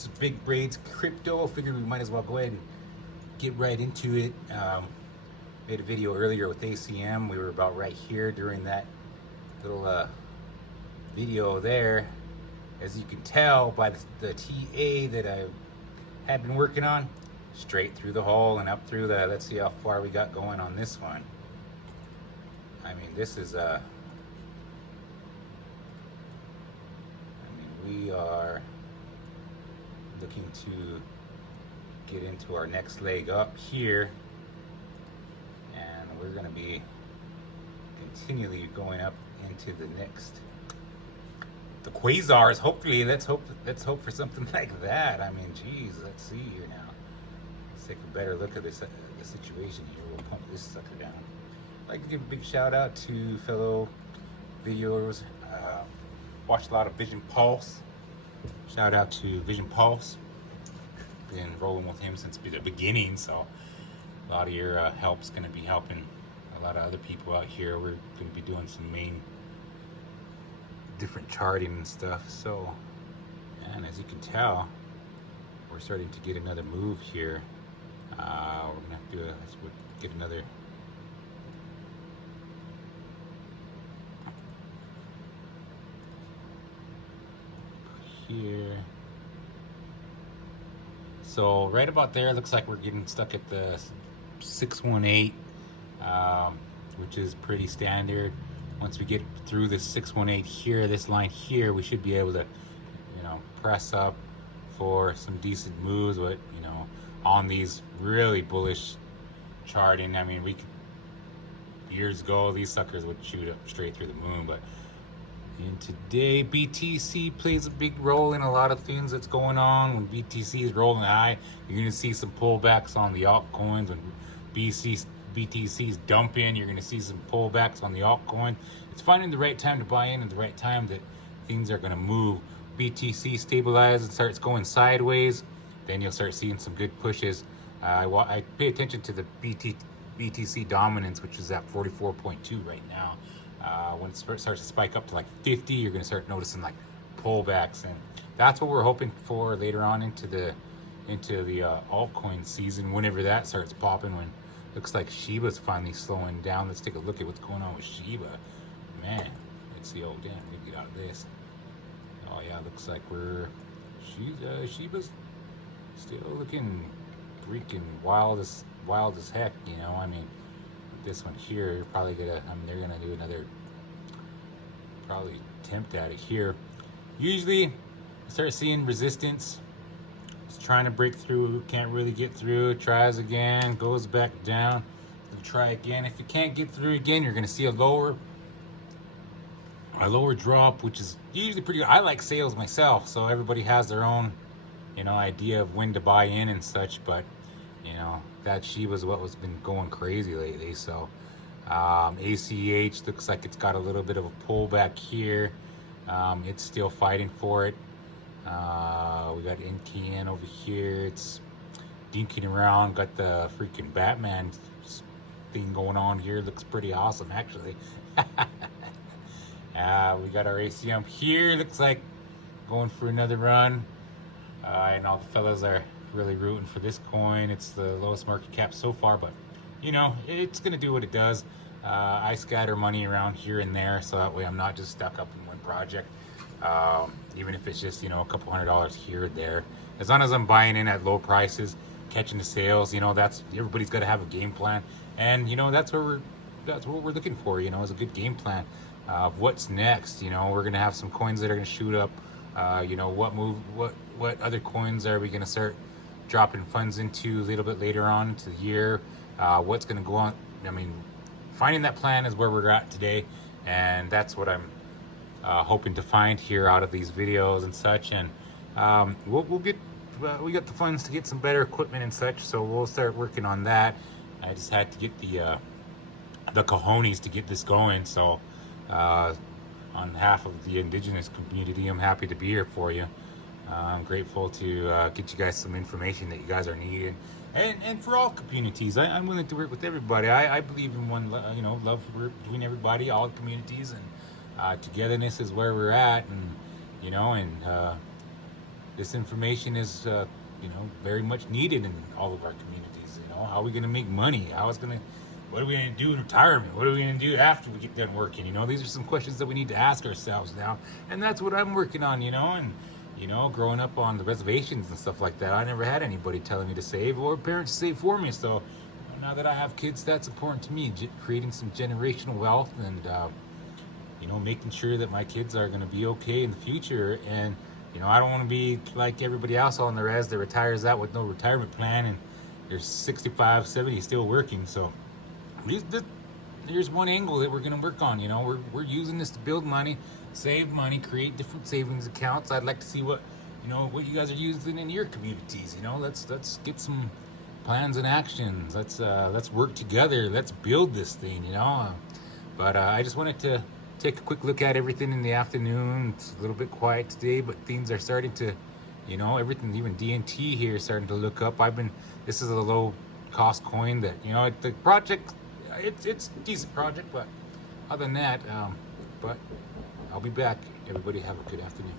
It's Big Braids Crypto. Figured we might as well go ahead and get right into it. Made a video earlier with ACM. We were about right here during that little video there. As you can tell by the TA that I had been working on, straight through the hole and up through the, let's see how far we got going on this one. I mean, this is we are looking to get into our next leg up here, and we're going to be continually going up into the quasars. Hopefully, let's hope for something like that. I mean, geez, let's see here now. Let's take a better look at this the situation here. We'll pump this sucker down. I'd like to give a big shout out to fellow videos. Watched a lot of Vision Pulse. Shout out to Vision Pulse. Been rolling with him since the beginning, so a lot of your help's going to be helping a lot of other people out here. We're going to be doing some main different charting and stuff. So, and as you can tell, we're starting to get another move here. We're going to have to get another. Here. So right about there, looks like we're getting stuck at the 618, which is pretty standard. Once we get through this 618 here, this line here, we should be able to, press up for some decent moves. With on these really bullish charting. I mean, years ago these suckers would shoot up straight through the moon, but and today, BTC plays a big role in a lot of things that's going on. When BTC is rolling high, you're going to see some pullbacks on the altcoins. When BTC is dumping, you're going to see some pullbacks on the altcoin. It's finding the right time to buy in and the right time that things are going to move. BTC stabilizes and starts going sideways, then you'll start seeing some good pushes. I pay attention to the BTC dominance, which is at 44.2 right now. When it starts to spike up to like 50, you're going to start noticing like pullbacks, and that's what we're hoping for later on into the altcoin season. Whenever that starts popping, when it looks like Shiba's finally slowing down. Let's take a look at what's going on with Shiba. Man, let's see. Oh damn, we get out of this. Oh yeah, looks like Shiba's still looking freaking wild as heck. I mean. This one here, you're probably gonna, they're gonna do another, probably attempt at it here. Usually, start seeing resistance. It's trying to break through, can't really get through. Tries again, goes back down. Try again. If you can't get through again, you're gonna see a lower drop, which is usually pretty good. I like sales myself, so everybody has their own, idea of when to buy in and such, but. That Shiba's what was been going crazy lately. So ACH looks like it's got a little bit of a pullback here. It's still fighting for it. We got NKN over here. It's dinking around. Got the freaking Batman thing going on here. Looks pretty awesome, actually. We got our ACM here. Looks like going for another run. And all the fellas are really rooting for this coin. It's the lowest market cap so far, but it's gonna do what it does. I scatter money around here and there, so that way I'm not just stuck up in one project. Even if it's just a couple $100 here or there, as long as I'm buying in at low prices, catching the sales, that's everybody's got to have a game plan, and that's what we're looking for. Is a good game plan of what's next. We're gonna have some coins that are gonna shoot up. What other coins are we gonna start dropping funds into a little bit later on into the year? What's going to go on? I mean, finding that plan is where we're at today, and that's what I'm hoping to find here out of these videos and such. And we got the funds to get some better equipment and such, so we'll start working on that. I just had to get the cojones to get this going. So on behalf of the indigenous community, I'm happy to be here for you. I'm grateful to get you guys some information that you guys are needing, and for all communities. I'm willing to work with everybody. I believe in one, love between everybody, all communities, and togetherness is where we're at, and this information is, you know, very much needed in all of our communities. You know, how are we going to make money? What are we going to do in retirement? What are we going to do after we get done working? You know, these are some questions that we need to ask ourselves now, and that's what I'm working on. You know, and you know, growing up on the reservations and stuff like that, I never had anybody telling me to save or parents to save for me. So now that I have kids, that's important to me. Creating some generational wealth and you know, making sure that my kids are going to be okay in the future. And you know, I don't want to be like everybody else on the res that retires out with no retirement plan and they're 65, 70 still working. So at least here's one angle that we're going to work on. You know, we're using this to build money, save money, create different savings accounts. I'd like to see what, you know, what you guys are using in your communities. You know, let's get some plans and actions. Let's work together. Let's build this thing. You know, but I just wanted to take a quick look at everything in the afternoon. It's a little bit quiet today, but things are starting to, you know, everything, even DNT here is starting to look up. This is a low cost coin that, you know, the project, it's a decent project, but other than that, but I'll be back. Everybody have a good afternoon.